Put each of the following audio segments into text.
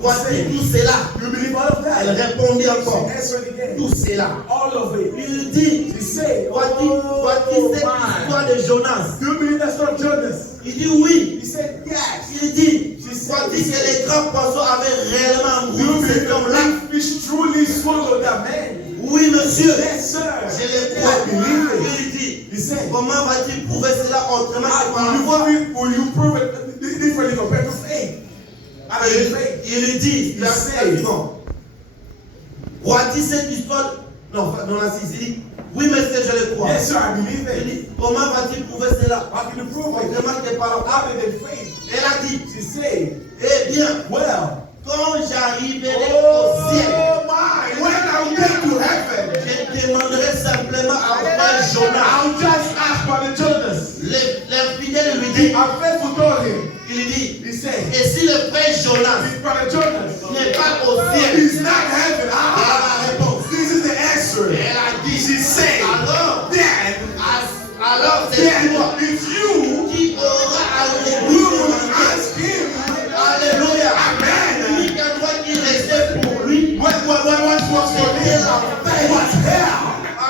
Voici tout cela. You believe all of that? Elle répondit encore. She answered again. Tout cela. All of it. Il dit, She said, voici cette histoire de Jonas. Do you believe that story of Jonas? Il dit oui. He said, yes. Il dit, voici que les grands poissons avaient réellement Do you englouti believe cet homme-là. the big fish truly swallowed that man? Oui, monsieur. Yes, sir. Je le crois. Il dit, He said, comment vas-tu prouver cela autrement que par la will foi? you prove it differently compared to faith? Il lui dit, verset suivant. Voici cette histoire. Non, dans la Sicile. Oui, monsieur, je le crois. Yes, sir, I believe Il it. dit, comment vas-tu prouver cela? How can you prove it? Autrement que par la foi. Other than faith. Elle a dit, She said, eh bien, well, quand j'arriverai au ciel, oh my, when I get to heaven, je demanderai simplement à frère Jonas. I'll just ask Brother Jonas. L'infidèle lui dit, I'm faithful told him. il dit, He said, et si le frère Jonas if Brother Jonas n'est pas au ciel, he's not heaven, la réponse. this is the answer. Elle a dit, She said, alors, then c'est toi it's you qui aura à who l'église will demandé. ask him. Alléluia. Amen. L'unique endroit qui restait pour lui, What was for c'était him? l'enfer. Was hell.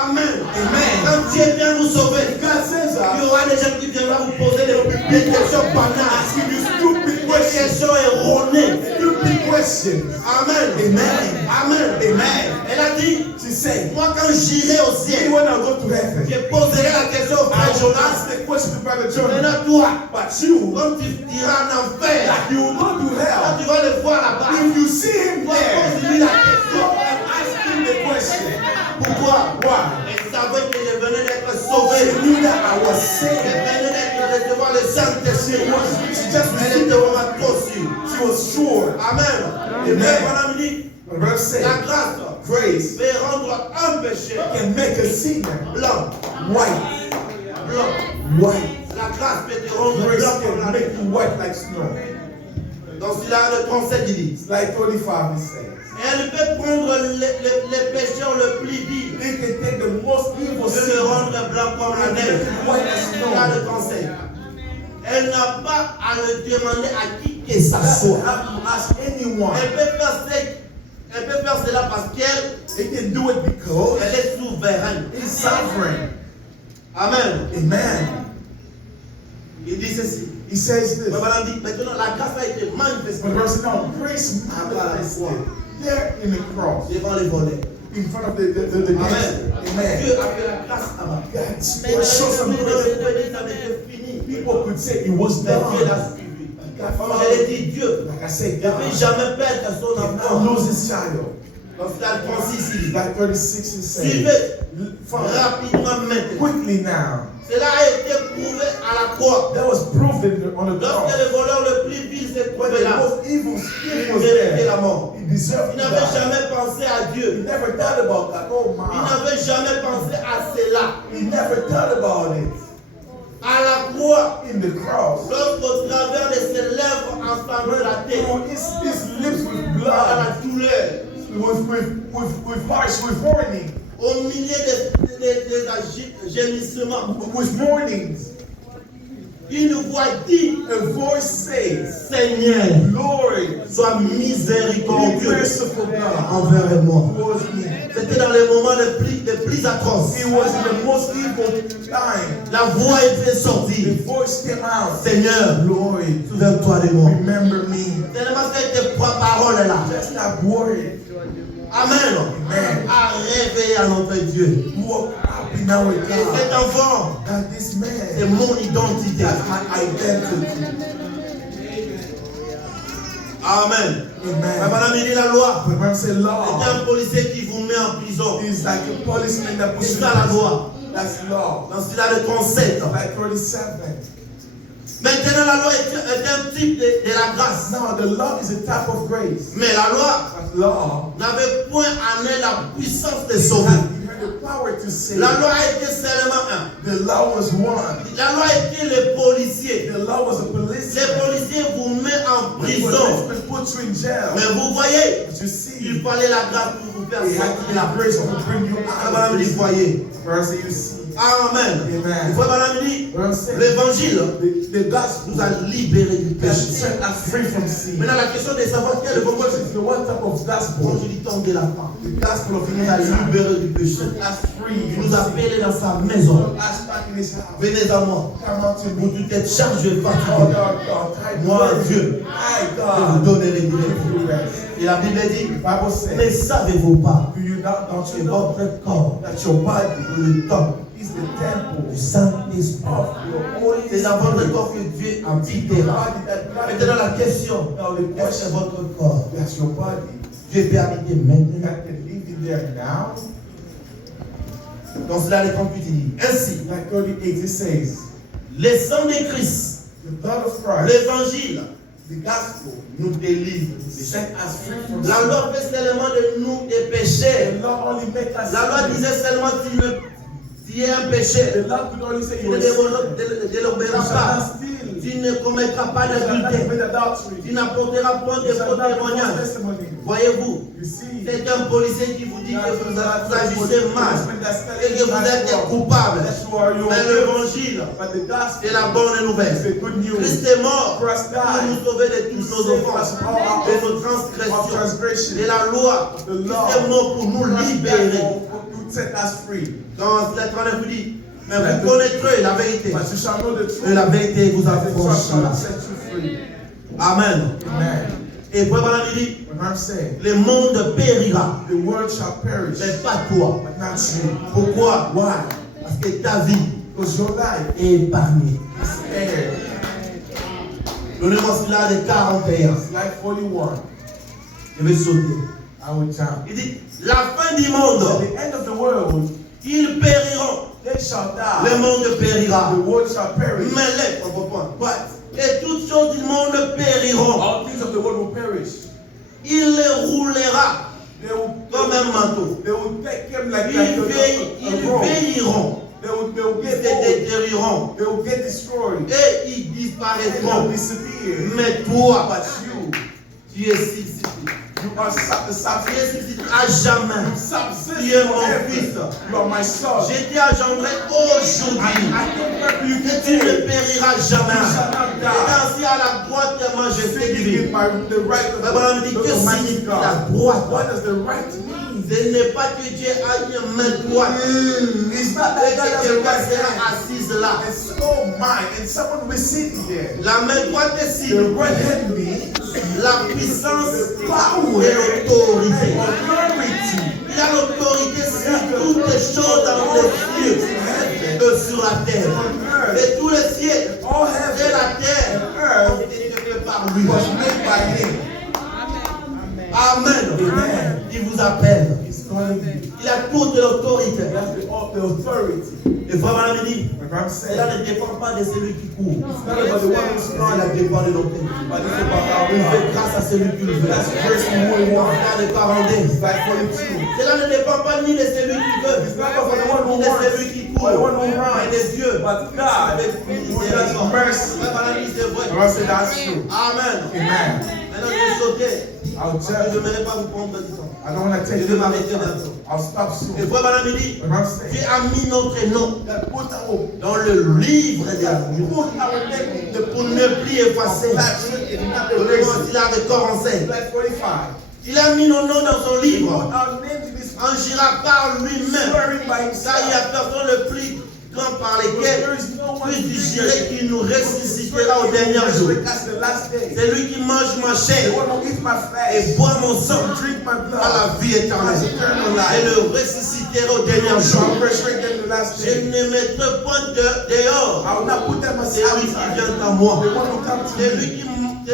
Amen. Amen. Quand Dieu vient nous sauver, God says il y that. aura des gens qui viendront vous poser des questions banales, Asking you stupid des questions. questions erronées. Stupid questions. Amen. Amen. Amen. Amen. Elle a dit, She said, moi quand j'irai au ciel, when I go to heaven, je poserai la question au I frère will Jonas. ask the question to Brother Jonas. Maintenant toi, But you, quand tu iras en enfer, like you will go to quand hell. tu vas le voir là-bas, If you see him toi there, pose-lui la question. go and ask him the question. Pourquoi? Why? Elle savait que je venais d'être She sauvé. knew that I was Je saved. venais d'être recevoir le Saint-Esprit. She just Elle received était the vraiment trop sûre. She was sure. Amen. Et Amen. bien, madame dit, The verse said, la grâce grace peut rendre un pécheur can make a sinner blanc. white. Blanc. White. La grâce peut te rendre Grace blanc comme can la make you white like snow. Dans celui-là, le 37, il dit. Like 25 it says. Elle peut prendre les pécheurs le plus vil They can take the most evil et le sin rendre blanc comme la and make neige. it white as Là, snow. le conseil. Elle n'a pas à le demander à qui que ça Doesn't soit. have to ask anyone. Elle peut faire cela parce qu'elle They can do it because est souveraine. He's sovereign. Amen. Amen. Il dit ceci. He says this. Mais madame dit, maintenant la grâce a été manifestée But verse no, grace manifested there in the cross, devant les volets. in front of the Amen. Amen. Dieu a fait la grâce avant. That's Mais what shows some grace. ça n'était fini. People could say it was Mais Dieu l'a done. suivi. God Comme je l'ai dit, Dieu Like I said, ne God peut jamais perdre son cannot enfant. lose his child. Dans ce cas, 36 ici. Like 36 is saying. Suivez rapidement maintenant. Quickly now. Cela a été prouvé à la croix. That was proven on the Lorsque cross. le voleur le plus vil s'est When trouvé the là, most evil il spirit was méritait there, la mort. he deserved Il to n'avait die. jamais pensé à He Dieu. never thought about that. Oh Il my. n'avait jamais pensé à cela. He never thought about it. À la croix, In the cross. lorsqu'au travers de ses lèvres ensanglantées, Through his lips with à blood, la douleur, with harsh, with warning, au milieu des gémissements, with warnings. une voix dit, A voice says, Seigneur, Lord, sois be miséricordieux merciful God envers moi. towards me. C'était dans les moments les plus atroces. It was in the most evil time. La voix était sortie. The voice came out. Seigneur, Lord, souviens-toi de moi. remember me. Tellement cette parole là, Just that word. Amen, a réveillé à notre Dieu. Walk up in our Et cet God. enfant, That this c'est man, mon identité. that's my identity. Amen. Amen. Madame, il dit la loi. But when I say C'est law, un policier qui vous met en prison. it's like a policeman that puts C'est you ça la loi. That's law. Dans celui-là de 37. Like 37. Maintenant, la loi est un type de la grâce. Now, the law is a type of grace. Mais la loi But law n'avait point en elle la puissance de sauver. had the power to save. La loi a été seulement un. The law was one. La loi était le policier. The law was a Les policeman. policiers vous mettent en The prison. policeman puts you in jail. Mais vous voyez, But you see, il fallait la grâce pour vous faire it had to sortir be la the grace prison. to bring you Ah, out madame, of vous prison. voyez. Verse you see. Amen. Amen. Frère Branham dit, What I'm saying, l'évangile the gospel nous a libérés du that péché. set us free from sin. Maintenant, la question de savoir quel The évangile question is what type of quand gospel? je dis temps de la fin, The gospel of il nous a libérés du péché. set us free Il from nous a sin. appelés dans sa maison. Put us back in his house. Venez à moi. Come out to Vous me. tout êtes chargés et Oh fatigués. God, type Moi, Dieu, Hi je vous God. donnerai du Give repos. you rest. Et la Bible dit, The Bible mais says, savez-vous pas do you not que you know votre corps that your body est le temple is the du temple Saint-Esprit? of your Holy C'est dans votre Spirit? corps que Dieu Your habitera. body that God Maintenant, la question, Now the est-ce que question, votre corps, that's your body Dieu peut habiter maintenant? that can live in there now. Dans cela, les 38, il dit, ainsi, Like 38 it says, le sang de Christ, the blood of Christ, l'évangile, the gospel, nous délivre du péché. set us free from La sin. loi fait seulement de nous des péchés. The law only make us La loi sin. disait seulement tu es un péché. The law could only say Tu you ne are sin. déroberas You shall pas. not steal. Tu ne commettras pas You shall not d'adultère. commit adultery. Tu n'apporteras point de You shall faux not give false témoignages. testimony. Voyez-vous, You see, c'est un policier qui vous dit que vous agissez mal et que vous êtes that coupable. you are your Mais l'évangile But the gospel est la bonne is nouvelle. the good news. Christ est mort Christ pour died nous sauver de toutes nos save offenses, us from all our de nos of transgressions, transgression. de la loi. The Christ law. est mort pour nous Christ libérer. died to set us free. Dans la 39, il dit, mais vous connaîtrez la vérité. But you shall know the truth. Et la vérité vous And the truth shall affranchira. set you free. Amen. Amen. Et Frère Branham dit, When I'm saying, le monde périra, the world shall perish, mais pas toi. but not you. Pourquoi? Why? Parce que ta vie Because your life est épargnée. is spared. Donnez-moi cela de 41. It's like 41. Je vais sauter. I will jump. Il dit, la fin du At monde, the end of the world, ils périront. they shall Le die. monde périra. The world shall perish. Mais les, on comprend. But Et toutes choses du monde périront. all things of the world will perish. Il les roulera They will, comme un manteau. they will take him like Ils a robe. vieilliront. They will Ils get se old. détérioreront. They will get destroyed. Et ils They will disparaîtront. disappear. Mais toi, But you, tu es substitué. you are the Tu es substance. substitué à jamais. You subsist Tu es mon forever. fils. You are my son. Je t'ai engendré aujourd'hui. I don't remember you Et tu ne today. périras You jamais. shall not Et die. ainsi à la droite de ma majesté Sitting divine. in the right of Abraham dit, the que Almighty signifie la God. droite? What does the right mean? Ce n'est pas que Dieu a une main droite. It's not Et that God que has a quelqu'un right sera hand. assise là. It's so mine, and someone will be sitting there. La main droite The signifie right hand means la puissance power et l'autorité. and authority. Il a l'autorité sur toutes les choses dans les cieux et sur la terre. Et tous les cieux All et heaven la terre and ont earth été créés par lui. was made by him. Amen. Amen. Il vous appelle. He's calling you. Il a toute l'autorité. That's the authority. Et Frère Branham dit, Like I'm saying, cela ne dépend pas de celui qui court. it's not about the one who's strong, Cela dépend de notre Dieu. but it's about our Il fait God. grâce à celui qui le veut. That's grace and who he wants. Dans le 42. It's like 42. Cela ne dépend pas ni de celui qui veut, It's not about the one who ni de wants, celui qui but the one court, who mais de runs. Dieu. But God, who does mercy. Frère Branham dit, c'est vrai. And I say that's true. Amen. Amen. Maintenant, je vais sauter. I'll Je tell ne you. vais pas vous prendre du temps. I don't want to take Je vais you out m'arrêter of bientôt. time. I'll stop soon. Et Frère Branham dit, When I'm Dieu saying a mis notre nom that put our dans le livre de la vie name pour ne plus effacer. Donnez-moi cela de corps en scène. like 45. Il a mis nos noms dans son He put livre. our name to this En gira par lui-même. swearing by Car il n'y a himself. personne le plus grand par lequel There is no one puisse greater jurer qu'il nous ressuscitera au dernier jour. That's the last day. C'est lui qui mange ma The chair one who eats my et flesh, boit mon sang drink my à blood, la vie has éternelle. eternal Et life. le ressuscitera au dernier Shall jour. resurrect them the last Je day. ne mettrai point dehors. I will not put them C'est lui qui aside. vient à moi. The one who comes to C'est me.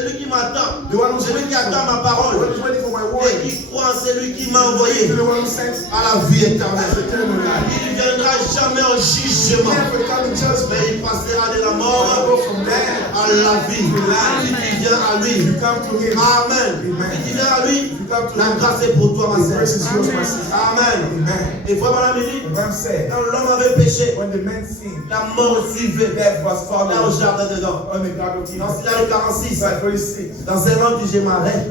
lui qui m'attend. The one who's C'est lui waiting qui for attend ma me. The parole. one who's waiting for my Et word. qui croit en celui qui m'a To envoyé the one who sent à la vie has éternelle. eternal life. Il ne viendra jamais en jugement. Never come in judgment. Mais il passera de la I'll mort go from there. à la vie. Si tu viens à lui. You come to him. Amen. Amen. Si tu viens à lui, You come to la him. grâce est pour toi, ma His sœur. grace is yours, my sister. Amen. Amen. Et Frère Branham dit, The man said, quand l'homme avait péché, when the men sinned, la mort suivait. death was Là au followed jardin dedans. on the garden of Dans Eden. cela, le 46. Verse 46. Dans ces rangs, je m'arrête.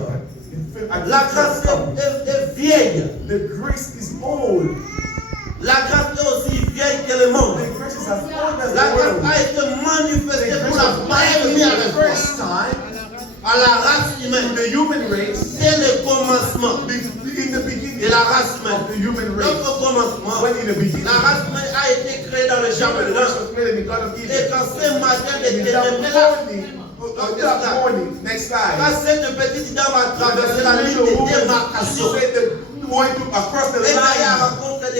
La grâce est vieille. The grace is old. La grâce est aussi vieille que le monde. The as old as La the grâce world. a été manifestée The pour grace la of God première the fois first time à la race to humaine. the human race, C'est le commencement in the beginning de la race of humaine. the human race. Notre commencement, When in the beginning, la race humaine a été créée dans le jardin human de race l'Éden. was made in the Garden of Et Eden. quand ce matin de In ténèbres that morning, next slide. quand cette petite dame a traversé la ligne de démarcation, Went across the elle est allée à la line. rencontre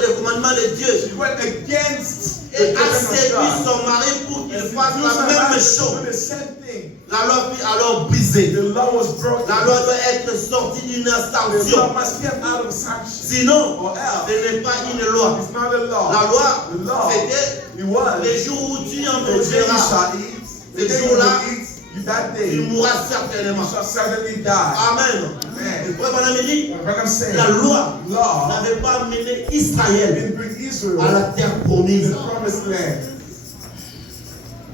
des commandements de Dieu. She went against the Et a commandment of séduit God. son mari pour qu'il And fasse seduced la her même husband to chose. do the same thing. La loi fut alors brisée. The law was broken. La loi doit être sortie d'une The law sanction. must get out of sanction. Sinon, Or else, ce n'est pas une loi. it's not a law. La loi, The law, c'était it was. les jours où tu en The day you mangeras, shall eat, the Ce day you jour-là, will eat, that tu day, mourras you certainement. shall certainly die. Amen. Et frère Branham dit, What I'm saying, la loi law n'avait pas amené Israël didn't bring Israel à la terre to promise. the promised land.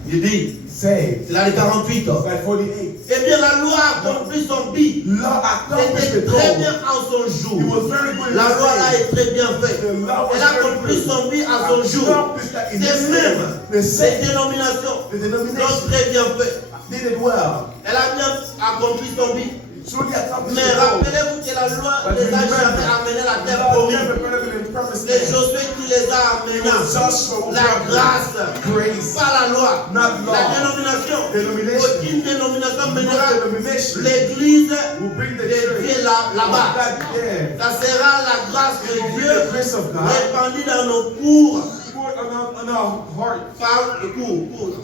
Il dit, Saved. c'est là les 48. Like 48. Eh bien, la loi a accompli son but. Law accomplished C'était the très goal. bien en son It jour. was very good in La his loi là day. est très bien faite. The law was Elle a very accompli good. son but à son jour. Accomplished that in C'est his même day. The ces same. dénominations The l'ont denomination très bien fait. did it well. Elle a bien accompli son but. Truly accomplished Mais the goal. rappelez-vous que la loi But les a remember, jamais amenés à la terre God promise. never put them in the promised C'est land. Josué qui les a It amenés. was Joshua who La brought them. grâce, Grace, pas la loi. not law. La dénomination. Denomination. Aucune dénomination No mènera denomination l'église will bring the de church Dieu là-bas. back there. Ça sera la grâce It will de be Dieu the grace of God répandue dans nos cours. poured on our heart. Par le cours.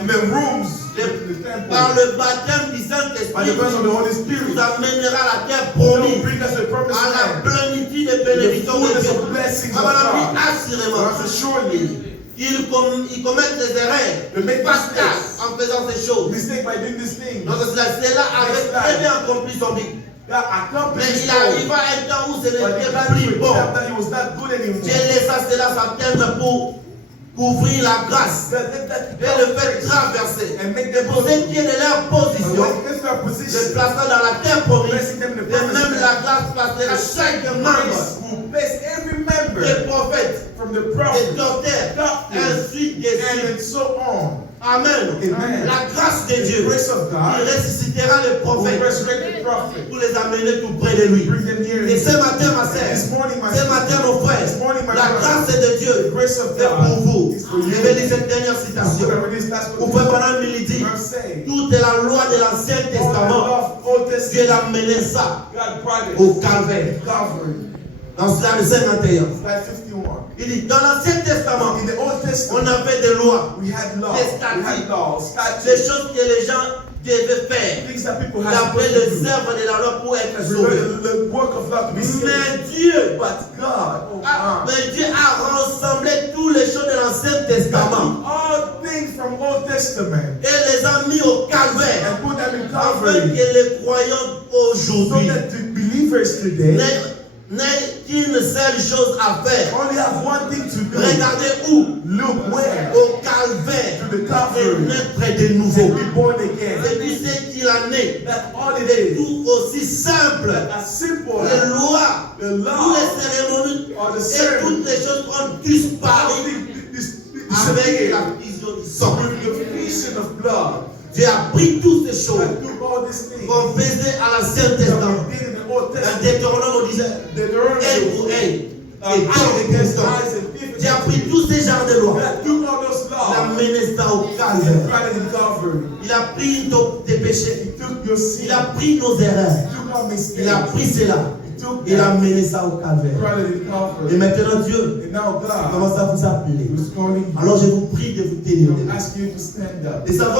In the rooms, in the Par temple, le baptême du by the Saint-Esprit, presence of the Holy nous Spirit, amènera à la terre will promise. bring us the promised À la land. plénitude de The bénédictions de fullness Dieu. of blessings of Ah, madame, God. assurément. For us, surely, Ils commettent des erreurs. they make Fatales mistakes. en faisant ces choses. Mistake by doing this thing. Donc cela avait très bien accompli son but. That Mais accomplished il his goal. arriva un temps où ce But n'était it got plus to a bon. time that he was not good anymore. Dieu laissa cela s'atteindre pour couvrir la grâce et le fait traverser. And make Et them pour ceux qui est de leur position, When it's their le position, plaçant dans la terre promise, blessing them in the et promised même land. la grâce placera chaque membre Grace will bless every member des prophètes, from the des prophet, docteurs, ainsi de and suite. so on. Amen. Amen. La grâce de The Dieu grace of qui God ressuscitera les will prophètes resurrect the prophet, pour les amener tout près de lui. bring them near Et him. ce matin, ma sœur, This morning, my ce matin, mon frère, This morning, my la brother, grâce de Dieu the grace of est pour God vous. is for Je you. vais lire cette dernière So citation. when this last Vous pouvez pendant il dit, I'm saying, toute la loi de l'Ancien all the Testament, law of Old Dieu Testament, l'a mené ça God brought it au calvaire. Calvary. Dans Psalm 51. Slide 51. Il dit, dans l'Ancien Testament, In the Old on Testament, avait des lois, we had law, Des we had laws, des statutes, choses que les gens devaient faire. things that people Il had appelait to les do. œuvres de la loi pour être sauvés. The work of law to be saved. Mais Dieu, But God, mais Dieu a rassemblé toutes les choses de l'Ancien Testament all things from Old Testament et les a mis au calvaire and put them in afin Calvary, que les croyants so aujourd'hui that the believers today n'aient qu'une seule chose à faire. only have one thing to do. Regardez où? Look where? Au calvaire. To the Et Calvary. naître de To nouveau. be born again. Et puis ce qu'il en est. That's all it C'est is. tout aussi simple. As simple Les as lois, the toutes law les cérémonies or the et ceremony. toutes les choses ont All disparu avec disappear la vision du sang. with the vision of blood. Dieu a pris toutes ces choses That do all these things qu'on faisait à l'Ancien that Testament. we did in the Old Un Testament. Deutéronome on disait Deuteronomy, œil pour œil et eye dent against pour dent. eyes and teeth Dieu a against pris teeth. tous ces genres de lois. That do all those Il a laws. mené ça au And calvaire. brought it in Calvary. Il a pris tes péchés. He took your sin. Il a pris nos erreurs. He took our mistakes. Il a pris cela. He took Il a them. mené ça au calvaire. Brought it in Et Calvary. maintenant Dieu And now God commence à vous appeler. was calling you. Alors je vous prie de vous tenir. I ask you to stand up. Et ça va